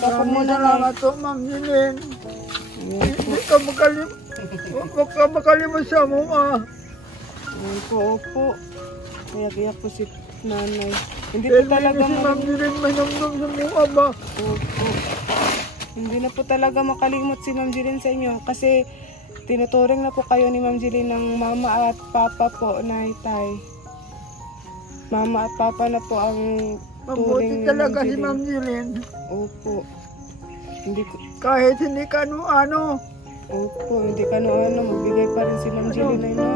Maraming salamat po, Ma'am Jeline. Huwag ka makalimot sa mga. Opo. Kaya po si nanay. Hindi po talaga si Ma'am Jeline manamdam sa mga ba? Opo. Hindi na po talaga makalimot si Ma'am Jeline sa inyo kasi tinuturing na po kayo ni Ma'am Jeline ng mama at papa po, nay-tay. Mama at papa na po ang turing mabuti talaga si Ma'am Jeline. Opo. Kahit hindi ka ano. Opo, hindi ka magbigay pa rin si Ma'am Jeline ay no.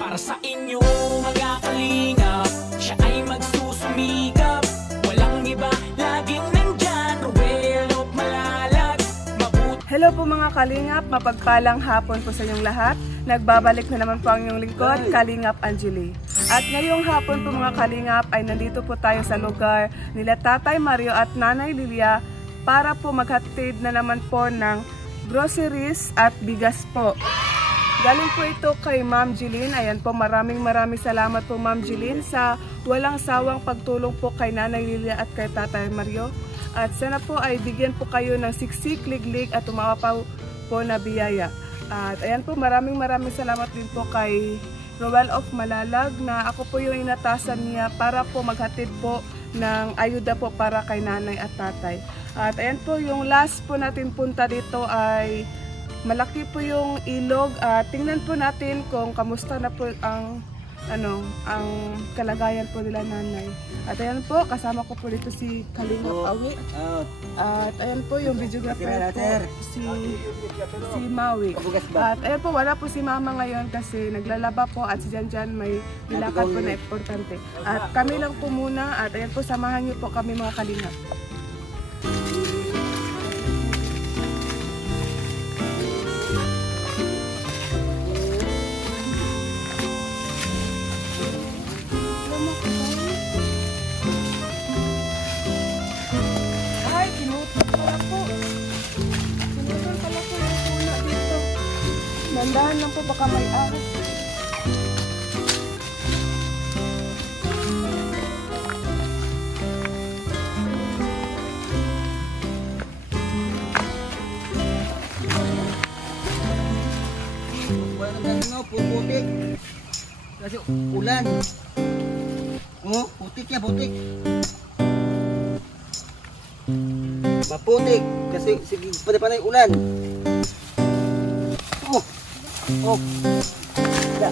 Para sa inyo mga kalingap, siya ay magsusumikap. Walang iba, laging nandyan, Ruel of Malalag. Hello po mga kalingap, mapagpalang hapon po sa inyong lahat. Nagbabalik na naman po ang inyong lingkod, Kalingap Angeli. At ngayong hapon po mga kalingap ay nandito po tayo sa lugar nila Tatay Mario at Nanay Lilia para po maghatid na naman po ng groceries at bigas po. Galing po ito kay Ma'am Jeline. Ayan po, maraming salamat po Ma'am Jeline sa walang sawang pagtulong po kay Nanay Lilia at kay Tatay Mario. At sana po ay bigyan po kayo ng siksik, liglig at umapaw po na biyaya. At ayan po, maraming salamat din po kay Ruel of Malalag na ako po yung inatasan niya para po maghatid po ng ayuda po para kay nanay at tatay. At ayan po, yung last po natin punta dito ay malaki po yung ilog. Tingnan po natin kung kamusta na po ang kalagayan po nila nanay. At ayan po, kasama ko po dito si Kalingap Awi. At ayan po yung videographer po, si Maui. At ayan po, wala po si Mama ngayon kasi naglalaba po at si Janjan may nilakad po na importante. At kami lang po muna at ayan po, samahan niyo po kami mga Kalingap. Dandahan lang po, baka may ahas. Putik. Kasi ulan. Oh, putik ya, putik. Maputik kasi sige panay ulan. Oh. Ya.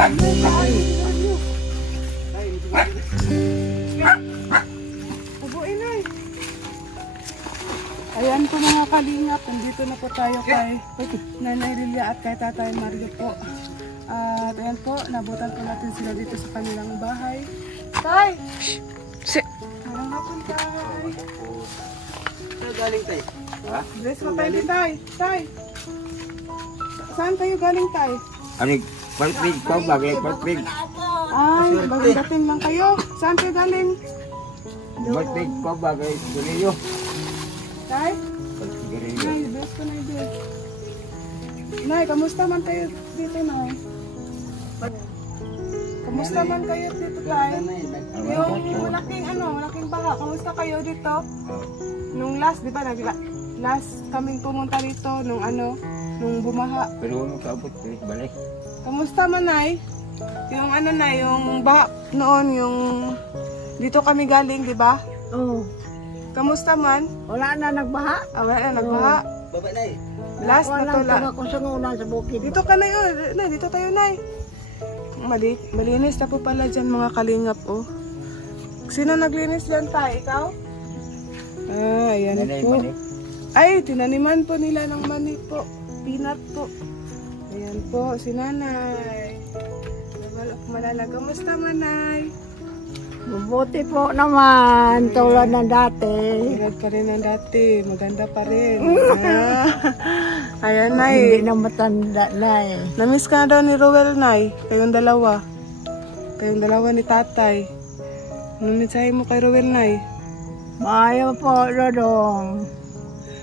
Ubuin na eh. Ayan po mga kalingap, nandito na po tayo kay Nanay Lilia at kay Tatay Mario po. At ayan po, nabutan po natin sila dito sa kanilang bahay. Tay! Shhh! Parang hapon, Tay. Saan galing tayo? Ha? Bless mo tayo, Tay. Tay! Saan kayo galing, Tay? Ano, pagpig ko, bagay pagpig. Ay, bagong dating lang kayo. Saan kayo galing? Pagpig ko, bagay gulilyo. Tay? Gulilyo. Nay, bless ko na yun. Nay, kamusta man tayo dito, Nay? Kamusta man kayo dito, Tay? Yung malaking baha, kamusta kayo dito? Nung last, di ba, last kaming pumunta dito, nung bumaha. Pero ano kaabot, balik. Kamusta man, Nay? Yung yung baha noon, yung dito kami galing, di ba? Oo. Kamusta man? Wala na nagbaha. Wala na, nagbaha. Baba na eh. Last na to, Walang taga ko sa nguna sa bukid. Dito ka na yun. Nay, dito tayo, Nay. Malinis na po pala dyan mga kalingap, oh. Sino naglinis dyan, Tay? Ikaw? Ah, ayan Nanay, po. manik. Ay, tinaniman po nila ng mani po. Peanut po. Ayan po, si Nanay. Malala, kamusta, Manay? Mabuti po naman. Tulad ng dati. Tulad pa rin ng dati. Maganda pa rin. Ayan, Nay. Hindi na matanda na eh. Namiss ka na daw ni Rowel, Nay. Kayong dalawa. Kayong dalawa ni Tatay. Anong mensahe mo kay Rowel, Nay? Maayo po, Dodong.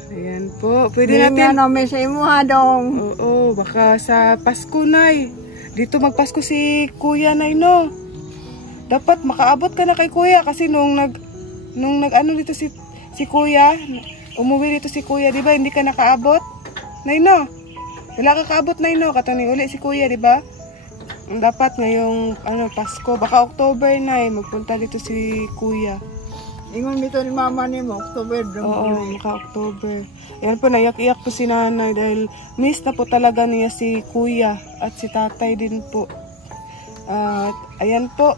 Ayan po. Pwede Hindi nga natin. namin sa imo, Dong. Oo, baka sa Pasko, Nay. Dito magpasko si Kuya, Nay, no? Dapat makaabot ka na kay Kuya kasi nung nag-ano dito si Kuya, umuwi dito si Kuya, di ba? Hindi ka nakaabot? Nay, no? Wala ka kaabot, Nay, no? Katani uli si Kuya, di ba? Dapat ngayong Pasko, baka October, Nay, magpunta dito si Kuya. Ingon dito ni mama ni mo, October. Oo, maka-October. Ayan po, naiyak-iyak po si Nanay dahil miss na po talaga niya si Kuya at si Tatay din po. At ayan po,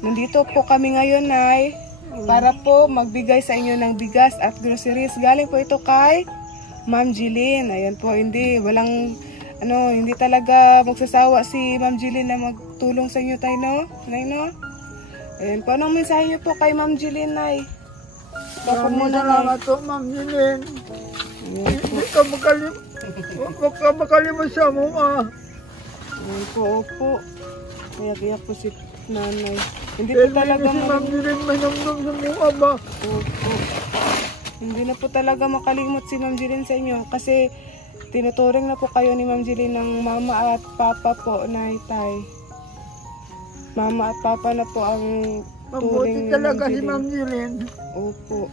nandito po kami ngayon, Nay, para po magbigay sa inyo ng bigas at groceries. Galing po ito kay Ma'am Jeline. Ayan po, hindi talaga magsasawa si Ma'am Jeline na magtulong sa inyo, Tay, no? Nay, no? Ayan po, anong mensahe niyo po kay Ma'am Jeline, Nay? Maraming salamat po, Ma'am Jeline. Hindi ka makalimot sa mga. Ayan po, opo. Iyak-iyak po si Nanay. Hindi po talaga si Ma'am Jeline manamdam sa mga ba. Opo. Hindi na po talaga makalimot si Ma'am Jeline sa inyo kasi tinuturing na po kayo ni Ma'am Jeline ng mama at papa po, Nay, Tay. Mama at papa na po ang turing Mabuti ni talaga si Jeline. Ma'am Jeline. Opo.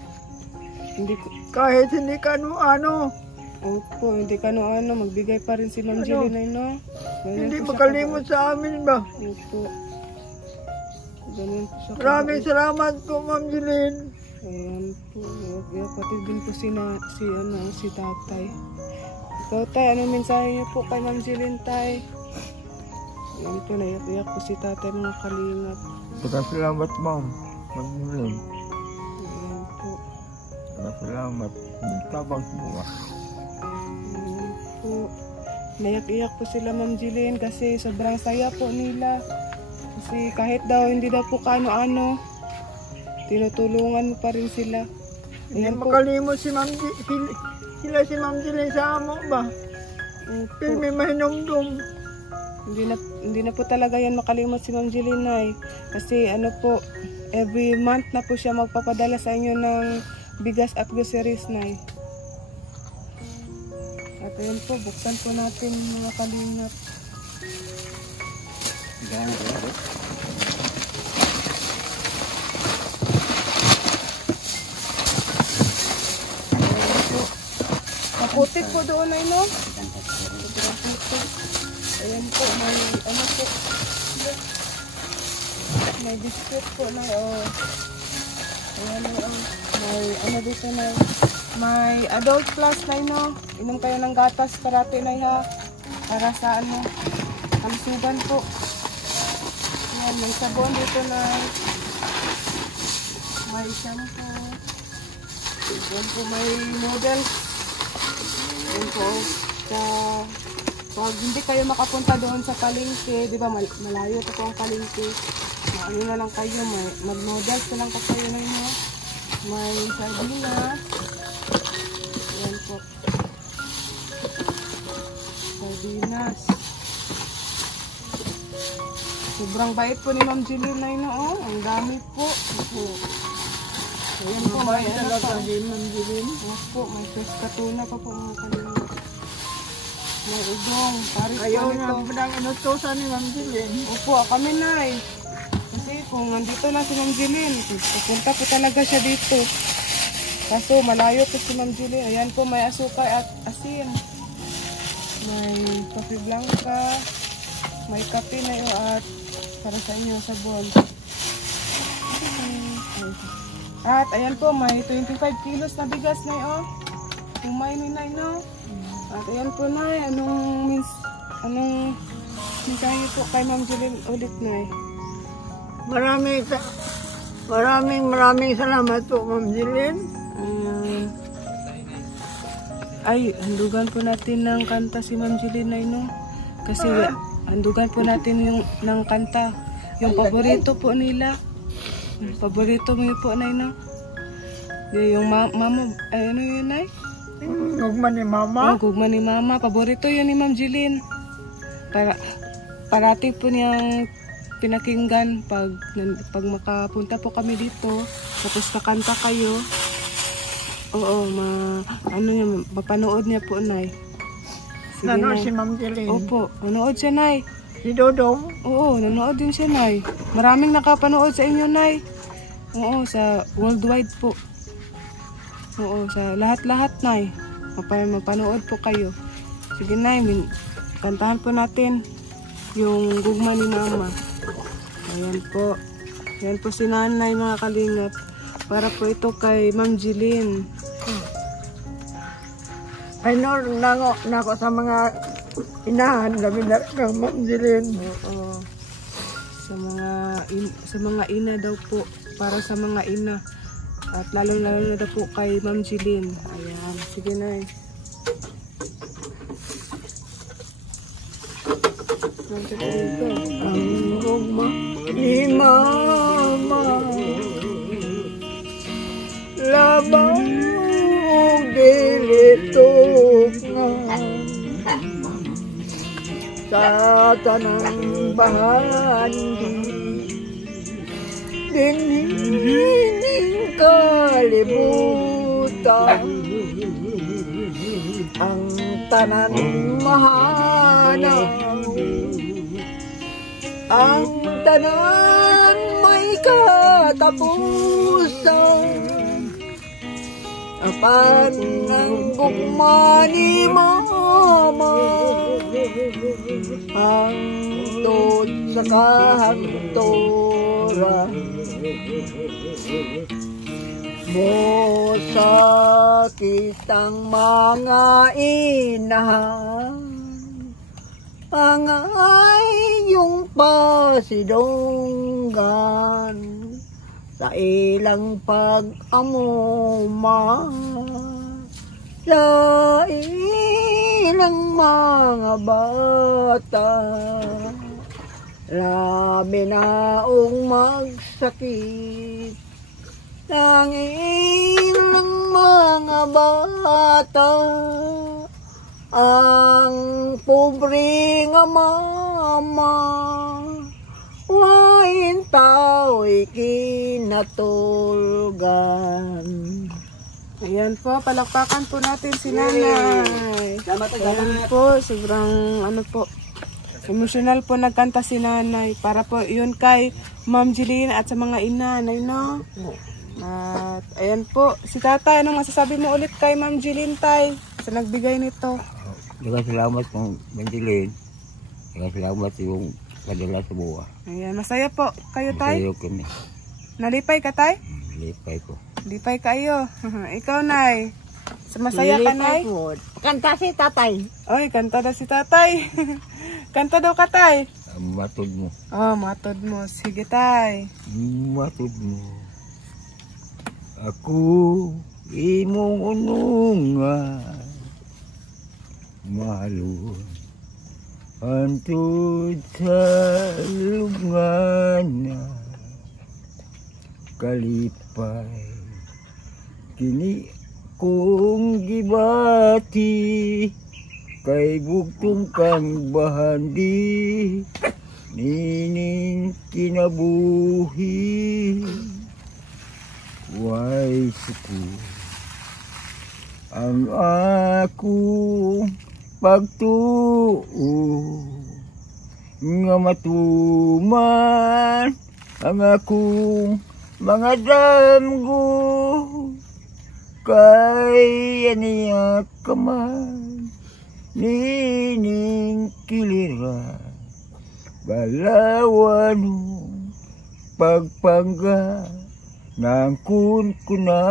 Kahit hindi ka ano. Opo, hindi ka magbigay pa rin si Ma'am Jeline, Nay, no? Ganyan Hindi po siya makalimot sa amin ba. Opo. Ganyan po siya Maraming salamat po, Ma'am Jeline. Ayan po. Pati din po si Tatay. Ikaw, Tay, anong mensahe niyo po kay Ma'am Jeline, Tay? Ayan po, naiyak-iyak po si Tatay, mga kalingap. Salamat, ma'am. Magmulim. Ayan po. Salamat. Tabang bunga. Ayan po. Naiyak-iyak po sila, Ma'am Jeline, kasi sobrang saya po nila. Kasi kahit daw hindi daw po kaano-ano, tinutulungan mo pa rin sila. Hindi Ayan po. makalimot si Ma'am Jeline. Si Ma'am Jeline sa amo ba. Opo. Pero may mahinumdum. Hindi na po talaga yan makalimot si Ma'am Jeline, Nay. Kasi every month na po siya magpapadala sa inyo ng bigas at groceries, Nay. At ayan po, buksan po natin mga kalingap. Maputik po doon, Nay, no? Sobrang putik. Ayan po, may may biscuit po, Nay, ayan, may dito, Nay, may adult plus, Nay, no? Inom kayo ng gatas parati, Nay, ha? Para sa kamsugan po. Ayan, may sabon dito na. May shampoo. Ayan po, may noodles. Ayan po, pag hindi kayo makapunta doon sa palengke, di ba malayo ito po ang palengke. Ano na lang kayo, mag-noodles na lang kayo na yun. May sardinas. Ayan po. Sardinas. Sobrang bait po ni Ma'am Jeline na yun, oh. Ang dami po. Ayan po, may ano pa. Ma'am Jeline. Opo, may peska tuna pa po mga kalingap. May udong, paris Ayaw pa na nito. po ng inutusan ni Ma'am Jeline. Opo, kami na eh. Kasi kung nandito lang si Ma'am Jeline, pupunta po talaga siya dito. Kaso malayo po si Ma'am Jeline. Ayan po, may asukay at asin. May coffee blanca. May kape na yun at para sa inyo sabon. At ayan po, may 25 kilos na bigas na yun. Umay ni Nay, no? At ayan po, Nay, anong mensahe po kay Ma'am Jeline ulit, Nay? Maraming salamat po, Ma'am Jeline. Ay, handugan po natin ng kanta si Ma'am Jeline, Nay, no? Kasi handugan po natin yung ng kanta. Yung paborito po nila. Yung paborito mo po, Nay, no? Yung mama, ay, ano yun, Nay? Gugma ni Mama. Oh, gugma ni Mama. Paborito yun ni Ma'am Jeline. Parating po niyang pinakinggan pag makapunta po kami dito. Tapos kakanta kayo. Oo, mapanood niya po, Nay. Sige, Nanood Nay. si Ma'am Jeline. Opo, nanood siya, Nay. Si Dodong. Oo, nanood din siya, Nay. Maraming nakapanood sa inyo, Nay. Oo, sa worldwide po. Oo, sa lahat-lahat, Nay. Mapanood po kayo. Sige, Nay, kantahan po natin yung gugma ni Mama. Ayan po. Ayan po si Nanay, mga kalingap. Para po ito kay Ma'am Jeline. Ay, nako sa mga inahan, labi na kang Ma'am Jeline. Oo. Sa mga ina daw po. Para sa mga ina. At lalo-lalo na daw po kay Ma'am Jeline. Ayan. Sige, Nay. Ang gugma ni Mama, labang dilitok nga sa tanang bahandi, dinining kalibutan ang tanan mahanaw. Ang tanan may katapusan, apan ang gugma ni Mama, ang tod sa kahagtora. Mo sakit ang mga inahan, ang ayong pasidonggan sa ilang pag-amuma, sa ilang mga bata. Labi na magsakit ng ilang mga bata, ang pobre nga mama, wain tao'y kinatulgan. Ayan po, palakpakan po natin si Nanay. Ayan po, sobrang emotional po nagkanta si Nanay. Para po yun kay Ma'am Jeline at sa mga inanay, no? At ayan po, si Tatay, anong masasabi mo ulit kay Ma'am Jeline, Tay? Sa nagbigay nito. Salamat po, Ma'am Jeline. Salamat yung kadala sa buwa. Ayan, masaya po kayo, Tay? Masaya kami. Nalipay ka, Tay? Lipay ko. Lipay kayo. Ikaw, Nay. Masaya ka, Nay? Kanta si Tatay. Oy, kanta daw si Tatay. Kanta daw ka, Tay. matod mo. Oh, matod mo. Sige, tay. Matod mo. Ako imong unungan. Mahalon. Antud sa lugana. Kalipay. Kini kong gibati. Kay bugtong kang bahandi. Nining kinabuhi. Way suku. Ang akong pagtuo nga matuman ang akong mga damgo kay aniya kaman nining kilira balawan pagpangga ng kuna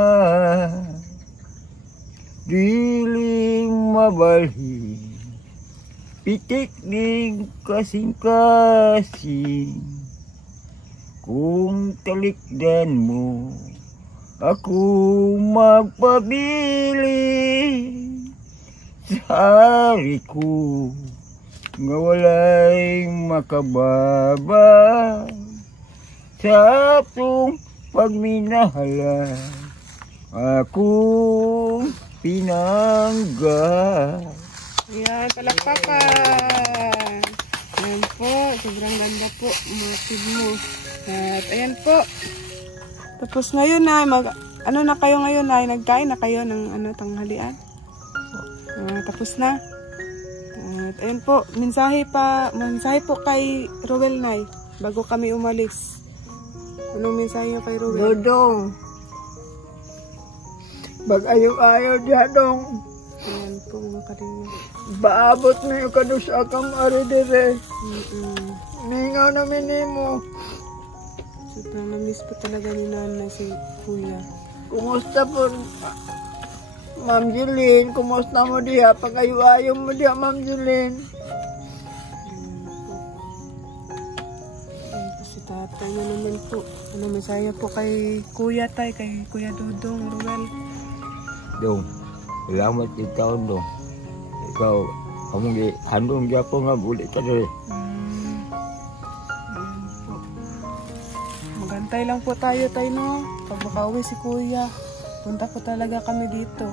diling mabalhin, pitik ning kasing-kasing. Kung talikdan mo, ako magpabili sa hari ko, nga walay makababa sa atong pagminahalan. Akong pinangga. Ayan, palakpakan. Ayan po, sobrang ganda po, matid mo. At ayan po. Tapos ngayon na, ano na kayo ngayon na, nagkain na kayo ng tanghalian? Tapos na. At ayan po, mensahe po kay Rowel Nay, bago kami umalis. Anong mensahe niyo kay Rowel? Dodong. Bag-ayaw-ayaw diha dong. Ayan po mga kalingap. Baabot na yung kadusa kang aridere. Ningaw namin nimo. Sobrang na-miss po talaga ni nanay si kuya. Kumusta po, Ma'am Jeline? Kumusta mo diha? Pag-ayaw-ayaw mo diha, Ma'am Jeline. Ayan po si tatay na naman po. Ano mensahe po kay kuya tay, kay kuya Dudong, Rowel? Dong, salamat ikaw dong. Ikaw, among handong Japon nga bulit ka dere. Ayan po. Magantay lang po tayo tay no. Pag makauwi si kuya, punta po talaga kami dito.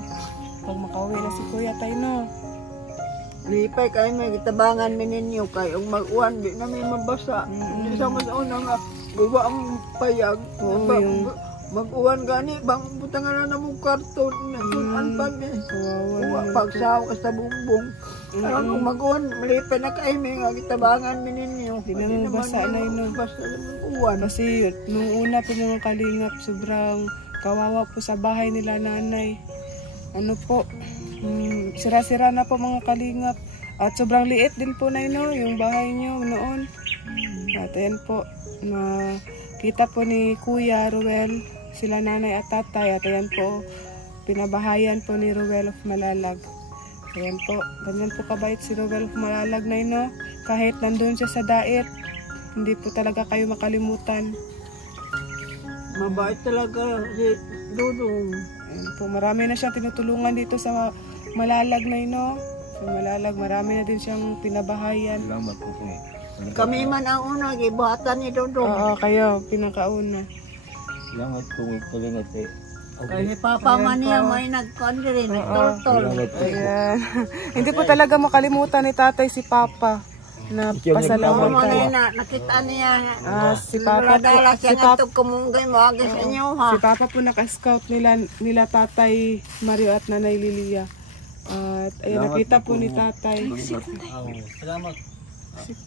Pag makauwi na si kuya tay no. Lipay kayo may kitabangan mininyo kayo. Ang mag-uwan, di namin mabasa. Hindi sa mas una nga, buwa ang payag. Oo, yung- Mag-uwan gani, bang butangan na mong karton. Nasunan pa mi. Kawawa naman po. Pagsaw ka sa bumbong. Pero kung mag-uwan, malipay na kayo may nga kitabangan mininyo. Di na mabasa na yun, no? Basta naman uwan. Kasi nung una po mga kalingap, sobrang kawawa po sa bahay nila nanay. Ano po, sira-sira na po mga kalingap. At sobrang liit din po na no, yung bahay nyo noon. At ayan po, kita po ni Kuya Rowel, sila nanay at tatay. At ayan po, pinabahayan po ni Rowel of Malalag. Ayan po, ganyan po kabait si Rowel of Malalag na no. Kahit nandun siya sa dait, hindi po talaga kayo makalimutan. Mabait talaga si Dudong. Ayan po, marami na siyang tinutulungan dito sa Malalag na no. Sa Malalag, marami na din siyang pinabahayan. Salamat po ko. Kami man ang una, gibuhatan ni Dudong. Oo, kayo, pinakauna. Salamat po kalingat eh. Kasi papa man niya may nagkondre, nagtoltol. Salamat po. Ayan. Hindi po talaga makalimutan ni tatay si Papa na Papa pasalamat man tayo. na, nakita niya. Si Papa po, Dala siya si Papa, nga kumunggay mo agad sa inyo ha. si Papa po naka-scout nila tatay Mario at nanay Lilia. At ayan, nakita po ni tatay. Salamat.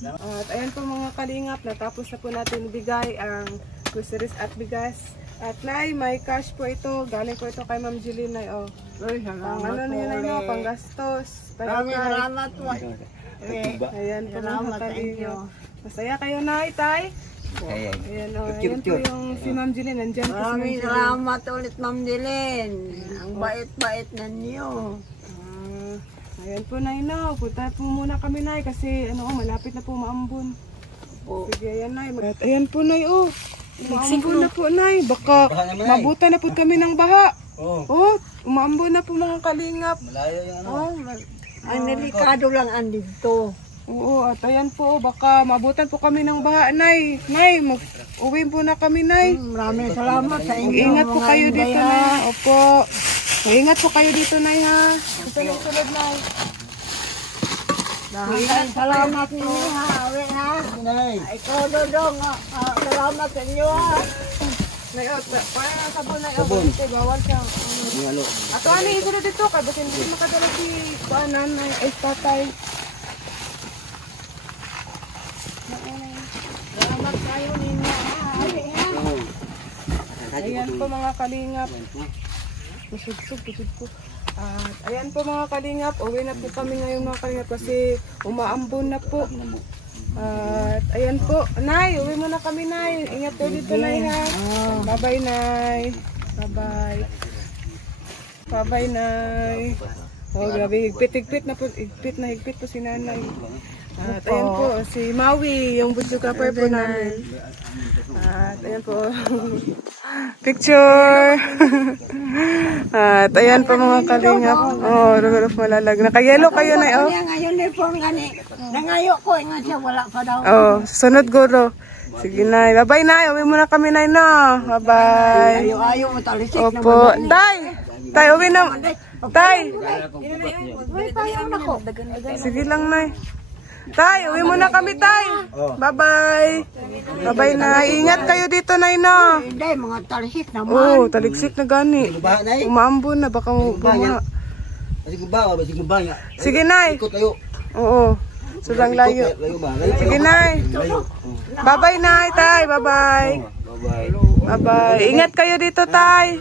At ayan po mga kalingap, natapos na po natin ibigay ang groceries at bigas. At nay, may cash po ito. Galing po ito kay Ma'am Jeline. Nay, oh. Ay, Pang salamat ano po niya na ulit. pang gastos. Maraming Tay. salamat po. Ayan po mga Salamat sa inyo. kalingap. Masaya kayo nay, tay? Ayan. Ayan o, ayan po yung si Ma'am Jeline. Nandyan po si Ma'am Maraming Jeline. salamat ulit, Ma'am Dilin. Ang bait-bait na niyo. Ayan po nay, no. Punta po muna kami nay kasi malapit na po maambon. po. Sige, ayan, Nay. At ayan po, Nay, oh. Umaambon na po, Nay. Baka Baha naman, Nay. mabuta na po kami ng baha. Oo. Oh, umaambon na po mga kalingap. Malayo yung ano. Oh, ang delikado lang andito. Oo, at ayan po, baka mabutan po kami ng baha, Nay. Nay, mag-uwi po na kami, Nay. Maraming salamat sa inyo. Mag-ingat po mga kayo inday, dito, ha. Nay. Opo. Mag-ingat po kayo dito, Nay, ha. Ito na yung sunod, Nay. Maraming salamat ninyo ha. Awi ha. Nay. Ikaw Dodong. Salamat sa inyo ha. Nay, oh, parang sabon, Nay. Sabon. Dito, bawal siya. Yung ano. At ano yung sunod dito, kasi hindi makadala si Kuanan, Nay. Ay, tatay. Salamat kayo ninyo ha. Awi ha. Ayan po mga kalingap. Pusudsog ko. At ayan po mga kalingap, uwi na po kami ngayon mga kalingap kasi umaambon na po. At ayan po, Nay, uwi mo na kami, Nay. Ingat po dito, Nay, ha. Bye-bye, Nay. Bye-bye. Bye-bye, Nay. Oh, grabe, higpit po si Nanay. At ayan po, si Maui, yung videographer po namin. At ayan po. Picture! At ayan po mga kalingap. Oh, ruguruf malalag. Nakayelo kayo, Nay, oh. Ngayon na po gani. Nangayo ko nga siya wala pa daw. Oh, sunod guro. Sige, Nay. Bye-bye, Nay. Uwi muna kami, Nay, no. Bye-bye. Ayo mo talisik na. Opo. Tay! Tay, uwi na. Tay! Sige lang, Nay. Tay, uwi muna kami, Tay. Bye-bye. Bye-bye, Nay. Ingat kayo dito, Nay, no. Hindi, mga talisik naman. Oh, taliksik na gani. Baha, Nay. Umaambon na, baka bumaha. Kasi gubawa, kasi gubawa. Sige, Nay. Ikot tayo. Oo. Sobrang layo. Layo ba? Layo. Sige, Nay. Bye-bye, Nay, Tay. Bye-bye. Bye-bye. Bye-bye. Ingat kayo dito, Tay.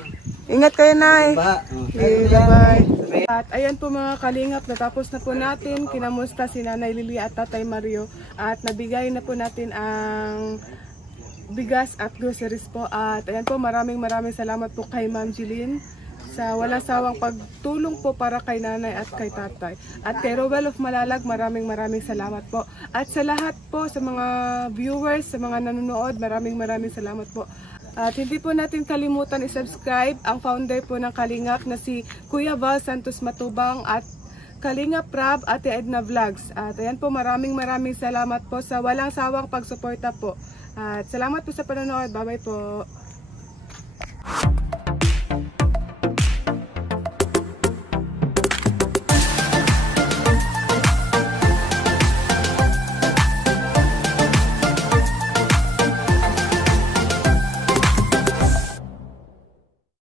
Ingat kayo, Nay. Baha. Okay, bye-bye. At ayan po mga kalingap, natapos na po natin. Kinamusta si Nanay Lily at Tatay Mario. At nabigay na po natin ang bigas at groceries po. At ayan po, maraming salamat po kay Ma'am Jeline sa walang sawang pagtulong po para kay Nanay at kay Tatay. At kay Rowell of Malalag, maraming salamat po. At sa lahat po, sa mga viewers, sa mga nanonood, maraming salamat po. At hindi po natin kalimutan i-subscribe ang founder po ng Kalingap na si Kuya Val Santos Matubang at Kalingap Rab Ate Edna Vlogs. At ayan po, maraming salamat po sa walang sawang pagsuporta po. At salamat po sa panonood. Bye-bye po.